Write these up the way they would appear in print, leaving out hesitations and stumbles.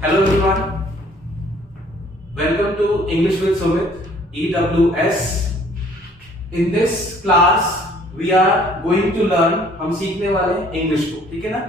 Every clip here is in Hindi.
Hello everyone, welcome to English with Sumit, EWS. In this class we are going to learn, हम सीखने वाले हैं इंग्लिश को, ठीक है ना।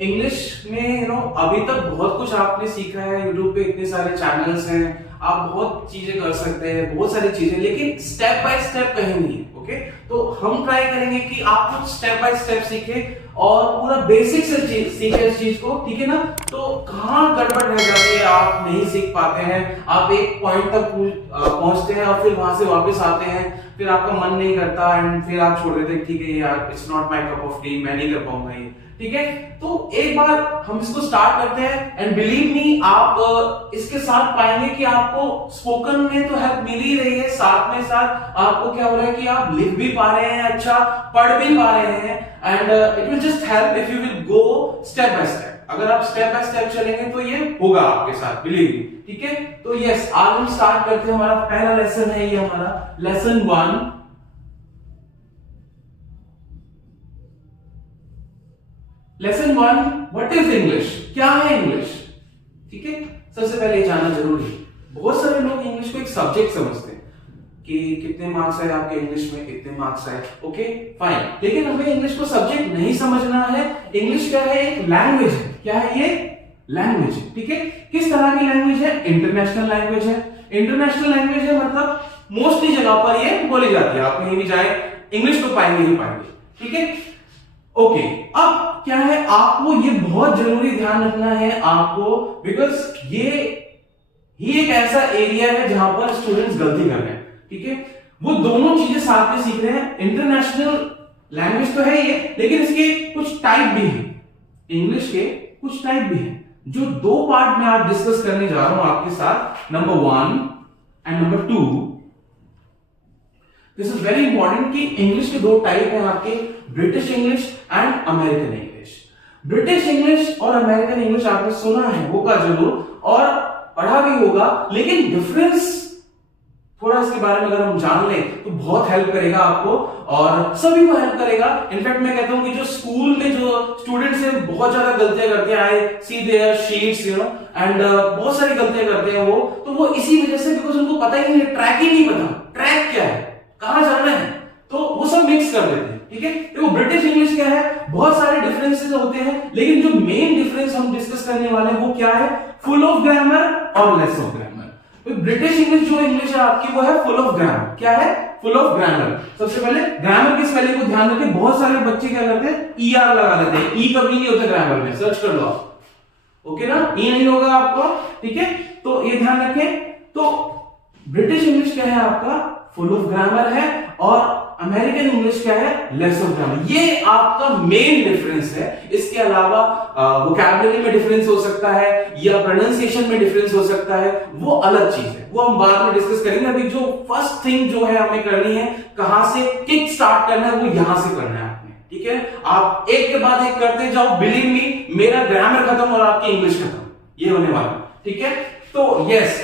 इंग्लिश में अभी तक बहुत कुछ आपने सीखा है, यूट्यूब पे इतने सारे चैनल्स हैं, आप बहुत चीजें कर सकते हैं, बहुत सारी चीजें, लेकिन स्टेप बाय स्टेप कहीं नहीं है। ओके, तो हम ट्राई करेंगे कि आप कुछ स्टेप बाय स्टेप सीखे और पूरा बेसिक से सीखे इस चीज को, ठीक है ना। तो कहाँ गड़बड़ रह जाती है, आप नहीं सीख पाते हैं, आप एक पॉइंट तक पहुंचते हैं और फिर वहां से वापस आते हैं, फिर आपका मन नहीं करता एंड फिर आप छोड़ देते हैं, ठीक है यार it's not my cup of T, मैं नहीं कर पाऊंगा ये, ठीक है। तो एक बार हम इसको स्टार्ट करते हैं एंड बिलीव मी, आप इसके साथ पाएंगे कि आपको स्पोकन में तो हेल्प मिल ही रही है, साथ में साथ आपको क्या हो रहा है कि आप लिख भी पा रहे हैं, अच्छा पढ़ भी पा रहे हैं and it will just help if you will go step by step. अगर आप स्टेप बाय स्टेप चलेंगे तो ये होगा आपके साथ, बिलीव मी, ठीक है। तो यस, आज हम स्टार्ट करते हैं, हमारा पहला लेसन है ये हमारा lesson 1। Lesson 1, what is English, क्या है इंग्लिश, ठीक है। सबसे पहले ये जानना जरूरी है, बहुत सारे लोग इंग्लिश को एक सब्जेक्ट समझते हैं कि कितने मार्क्स है आपके इंग्लिश में, कितने मार्क्स है, ओके फाइन, लेकिन हमें इंग्लिश को सब्जेक्ट नहीं समझना है। इंग्लिश क्या है, एक लैंग्वेज है। क्या है ये, लैंग्वेज है, ठीक है। किस तरह की लैंग्वेज है, इंटरनेशनल लैंग्वेज है। इंटरनेशनल लैंग्वेज है मतलब मोस्टली जगह पर ये बोली जाती है, आप कहीं भी जाए इंग्लिश तो पाएंगे ही पाएंगे, ठीक है। ओके, अब क्या है, आपको ये बहुत जरूरी ध्यान रखना है आपको, बिकॉज ये ही एक ऐसा एरिया है जहां पर स्टूडेंट्स गलती कर रहे हैं, ठीक है। वो दोनों चीजें साथ में सीख रहे हैं। इंटरनेशनल लैंग्वेज तो है ये, लेकिन इसके कुछ टाइप भी है, इंग्लिश के कुछ टाइप भी है, जो दो पार्ट में आप डिस्कस करने जा रहा हूं आपके साथ, number 1 and number 2। This is very important कि इंग्लिश के दो टाइप हैं आपके, British English and American English. British English और अमेरिकन इंग्लिश आपने सुना है, होगा जरूर और पढ़ा भी होगा, लेकिन डिफरेंस थोड़ा इसके बारे में अगर हम जान लें तो बहुत हेल्प करेगा आपको और सभी को हेल्प करेगा। इनफैक्ट मैं कहता हूं कि जो स्कूल में जो स्टूडेंट्स हैं बहुत ज्यादा गलतियां करते हैं, आई सी देयर शीट्स एंड बहुत सारी गलतियां करते हैं वो, तो वो इसी वजह से, बिकॉज उनको पता ही नहीं, ट्रैक ही नहीं पता, ट्रैक क्या है, कहां जाना है, तो वो सब मिक्स कर देते हैं, ठीक है। तो ब्रिटिश इंग्लिश क्या है, बहुत सारे डिफरेंसेस होते हैं, लेकिन जो मेन डिफरेंस हम डिस्कस करने वाले हैं वो क्या है, फुल ऑफ ग्रामर और लेस ऑफ ग्रामर। तो ब्रिटिश इंग्लिश जो इंग्लिश है आपकी वो है फुल ऑफ ग्रामर। क्या है, फुल ऑफ ग्रामर। सबसे पहले ग्रामर की स्पेलिंग को ध्यान रखें, बहुत सारे बच्चे क्या करते हैं, ER लगा देते हैं, ई कभी नहीं होता ग्रामर में, सर्च कर लो आप, ओके ना, ई नहीं होगा आपको, ठीक है। तो ये ध्यान रखें। तो ब्रिटिश इंग्लिश क्या है आपका, फुल ऑफ ग्रामर है, और अमेरिकन इंग्लिश क्या है, लेस ऑफ ग्रामर। ये आपका मेन डिफरेंस है। इसके अलावा वोकैबुलरी में डिफरेंस हो सकता है या प्रोनाउंसिएशन में डिफरेंस हो सकता है, वो अलग चीज है, वो हम बाद में डिस्कस करेंगे। अभी जो फर्स्ट थिंग जो है हमें करनी है, कहां से किक स्टार्ट करना है, वो यहां से करना है आपने, ठीक है। आप एक के बाद एक करते जाओ, बिलीव मी, मेरा ग्रामर खत्म और आपकी इंग्लिश खत्म, ये होने वाला, ठीक है। तो यस,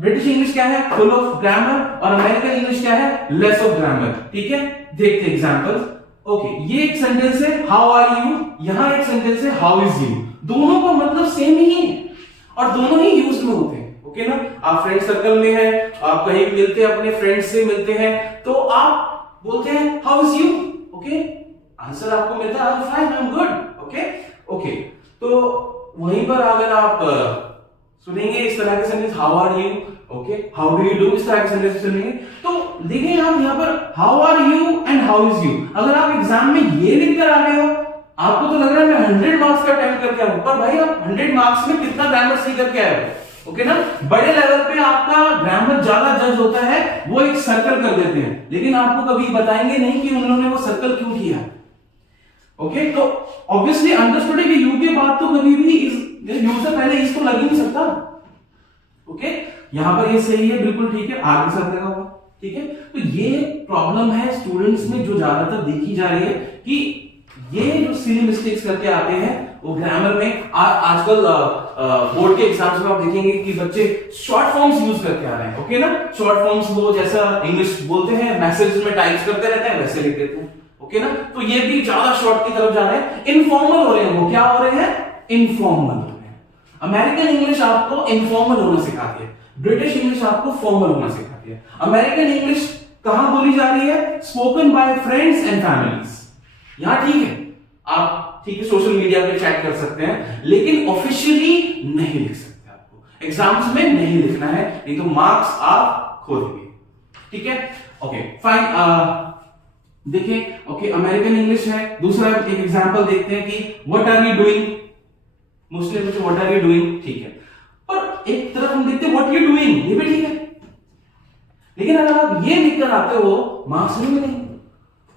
ब्रिटिश इंग्लिश क्या है, फुल ऑफ ग्रामर, और अमेरिकन इंग्लिश क्या है, लेस ऑफ ग्रामर, ठीक है। देखते हैं एग्जांपल। ओके, ये एक सेंटेंस है हाउ आर यू, यहां एक सेंटेंस है हाउ इज यू, दोनों का मतलब सेम ही है और दोनों ही यूज में होते हैं, ओके ना। आप फ्रेंड सर्कल में हैं, आप कहीं मिलते हैं, अपने फ्रेंड्स से मिलते हैं, तो आप बोलते हैं how is you, okay, answer आपको मिलता है I am fine, I am good, okay okay. तो वहीं पर अगर आप सुनेंगे इस तरह के sentence, how are you, okay, how do you do, इस तरह के सेंटेंस सुनेंगे, तो देखिए आप यहाँ पर how are you and how is you, अगर आप एग्जाम में ये लिखकर आ गए हो, आपको तो लग रहा है मैं 100 मार्क्स का अटेम्प्ट करके आऊं, पर भाई आप 100 मार्क्स में कितना ग्रामर सीख करके आए हो, ओके ना। बड़े लेवल पे आपका ग्रामर ज्यादा जज होता है, वो एक सर्कल कर देते हैं, लेकिन आपको कभी बताएंगे नहीं कि उन्होंने वो सर्कल क्यों किया, ओके। तो ऑब्वियसली अंडरस्टूड है कि यू के बाद तो कभी भी यू से पहले इसको लग ही नहीं सकता, ओके। यहां पर ये सही है, बिल्कुल ठीक है, आर के साथ लगा हुआ, ठीक है। तो ये प्रॉब्लम है स्टूडेंट्स में जो ज्यादातर देखी जा रही है कि ये जो सिली मिस्टेक्स करके आते हैं वो ग्रामर में। आजकल बोर्ड के एग्जाम्स में आप देखेंगे कि बच्चे शॉर्ट फॉर्म्स यूज करके आ रहे हैं, ओके ना। शॉर्ट फॉर्म्स वो जैसा इंग्लिश बोलते हैं, मैसेज में टाइप करते रहते हैं, वैसे लिख देते हैं, ओके ना। तो ये भी ज्यादा शॉर्ट की तरफ जा रहे हैं, इनफॉर्मल हो रहे हैं, वो क्या हो रहे हैं, इनफॉर्मल हो रहे हैं। अमेरिकन इंग्लिश आपको इनफॉर्मल होना सिखाती है, ब्रिटिश इंग्लिश आपको फॉर्मल होना सिखाती है। अमेरिकन इंग्लिश कहां बोली जा रही है? Spoken by friends and families. यहां ठीक है, आप ठीक है सोशल मीडिया पे चैट कर सकते हैं, लेकिन ऑफिशियली नहीं लिख सकते। आपको एग्जाम्स में नहीं लिखना है, नहीं तो मार्क्स आप खो देंगे। ठीक है, ओके फाइन। देखिए ओके अमेरिकन इंग्लिश है। दूसरा एक एग्जांपल देखते हैं कि what are you doing. Mostly बच्चे व्हाट आर यू डूइंग ठीक है, पर एक तरफ हम देखते हैं व्हाट यू डूइंग, ये भी ठीक है, लेकिन अगर आप ये लिखकर आते हो मार्क्स नहीं मिलेंगे,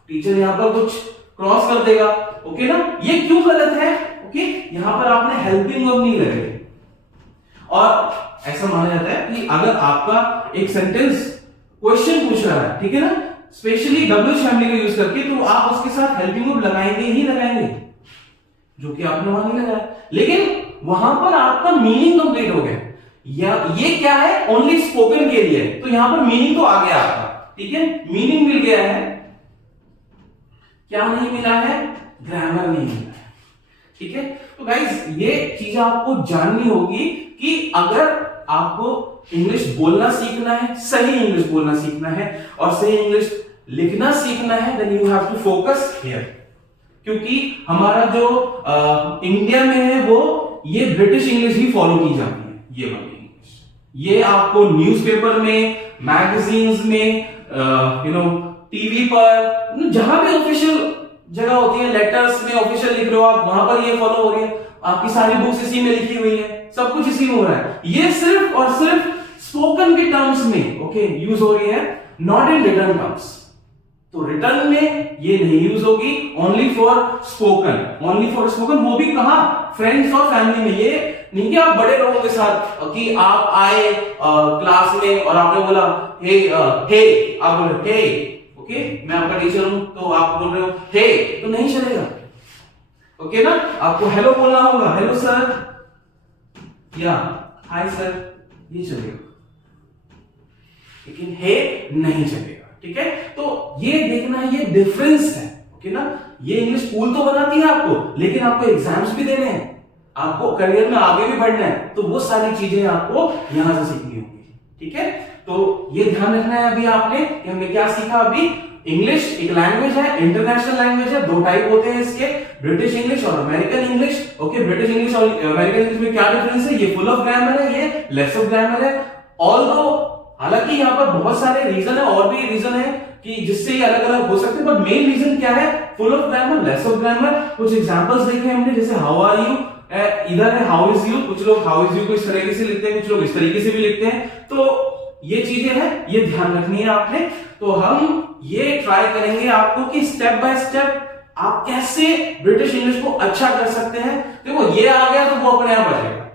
टीचर यहां पर कुछ क्रॉस कर देगा। ओके ना, ये क्यों गलत है? ओके यहां पर आपने हेल्पिंग वर्ब नहीं लगाई, और ऐसा माना जाता है कि अगर आपका एक सेंटेंस क्वेश्चन पूछ रहा है, ठीक है ना, स्पेशली डब्ल्यू फैमिली का यूज करके, तो आप उसके साथ हेल्पिंग वर्ब लगाएंगे ही लगाएंगे, जो कि आपने वहां नहीं लगाया, लेकिन वहां पर आपका मीनिंग कंप्लीट हो गया। या ये क्या है? ओनली स्पोकन के लिए, तो यहां पर मीनिंग तो आ गया आपका, ठीक है, मीनिंग मिल गया है। क्या नहीं मिला है? ग्रामर नहीं मिला है। ठीक है, तो गाइस ये चीज आपको जाननी होगी कि अगर आपको इंग्लिश बोलना सीखना है, सही इंग्लिश बोलना सीखना है और सही इंग्लिश लिखना सीखना है, then you have to focus here. क्योंकि हमारा जो इंडिया में है वो ये ब्रिटिश इंग्लिश ही फॉलो की जाती है, ये वाली इंग्लिश। ये आपको न्यूज़पेपर में, मैगजीन्स में, टीवी पर, जहां भी ऑफिशियल जगह होती है, लेटर्स में ऑफिशियल लिख रहे हो आप, वहां पर ये फॉलो हो रही है। आपकी सारी बुक्स इसी में लिखी हुई है, सब कुछ इसी में हो रहा है। ये सिर्फ और सिर्फ स्पोकन के टर्म्स में ओके यूज हो रही है, नॉट इन रिटन टर्म्स। तो रिटर्न में ये नहीं यूज होगी, only for spoken, only for spoken, वो भी कहां? फ्रेंड्स और फैमिली में। ये नहीं कि आप बड़े लोगों के साथ कि आप आए क्लास में और आपने बोला हे आप बोले हे, ओके मैं आपका टीचर हूं, तो आप बोल रहे हो हे, तो नहीं चलेगा। ओके ना, आपको हेलो बोलना होगा, हेलो सर या हाय सर, ये चलेगा, लेकिन हे नहीं चलेगा। ठीक है, तो ये देखना ये डिफरेंस है। ओके ना, ये इंग्लिश स्कूल तो बनाती है आपको, लेकिन आपको एग्जाम्स भी देने हैं, आपको करियर में आगे भी बढ़ना है, तो वो सारी चीजें आपको यहां से सीखनी होगी। ठीक है, तो ये ध्यान रखना है अभी आपने कि हमने क्या सीखा। अभी इंग्लिश एक लैंग्वेज है, इंटरनेशनल लैंग्वेज है, दो टाइप होते हैं इसके, ब्रिटिश इंग्लिश और American English. Okay, British English और अमेरिकन इंग्लिश में क्या डिफरेंस है? ये फुल ऑफ ग्रामर है, ये लेस ऑफ ग्रामर है। ऑल्दो हालांकि यहाँ पर बहुत सारे रीजन है, और भी रीजन है कि जिससे ये अलग अलग हो सकते हैं, बट मेन रीजन क्या है? Full of grammar, less of grammar. कुछ एग्जांपल्स देखे हमने, जैसे हाउ आर यू, इधर है हाउ इज यू, कुछ लोग हाउ इज यू को इस तरीके से लिखते हैं, कुछ लोग इस तरीके से भी लिखते हैं। तो ये चीजें हैं, ये ध्यान रखनी है आपने। तो हम ये ट्राई करेंगे आपको कि स्टेप बाय स्टेप आप कैसे ब्रिटिश इंग्लिश को अच्छा कर सकते हैं। देखो ये आ गया तो वो अपने आप आ जाएगा,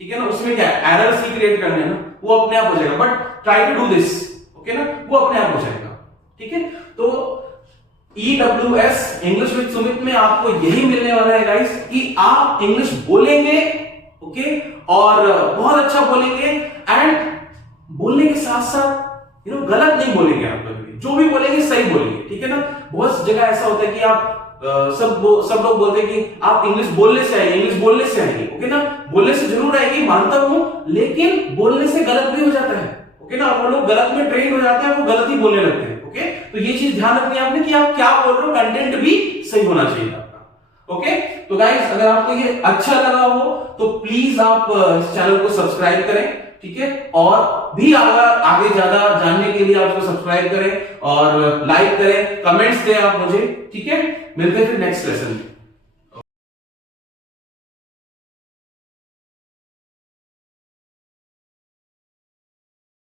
ठीक है ना, उसमें क्या है, एरर्स ही क्रिएट करने हैं ना, वो अपने आप हो जाएगा, but try to do this, okay ना, वो अपने आप हो जाएगा। ठीक है, तो EWS इंग्लिश विद सुमित में आपको यही मिलने वाला है गाइस, कि आप इंग्लिश बोलेंगे, ओके, और बहुत अच्छा बोलेंगे, एंड बोलने के साथ साथ गलत नहीं बोलेंगे आप कभी, जो भी बोलेंगे सही बोलेंगे। ठीक है ना, बहुत जगह ऐसा होता है कि आप सब लोग बोलते हैं कि आप इंग्लिश बोलने से आएंगे, इंग्लिश बोलने से आएंगे, ओके ना, बोलने से जरूर आएगी, मानता हूं, लेकिन बोलने से गलत भी हो जाता है, ओके ना, वो लोग गलत में ट्रेन हो जाते हैं, वो गलत ही बोलने लगते हैं। ओके, तो ये चीज ध्यान रखनी है आपने कि आप क्या बोल रहे हो, कंटेंट भी सही होना चाहिए आपका। ओके, तो गाइस अगर आपको ये अच्छा लगा हो तो प्लीज आप इस चैनल को सब्सक्राइब करें, ठीक है, और भी आगे ज्यादा जानने के लिए आपको सब्सक्राइब करें और लाइक करें, कमेंट्स दें आप मुझे, ठीक है। मिलते हैं फिर नेक्स्ट लेसन में।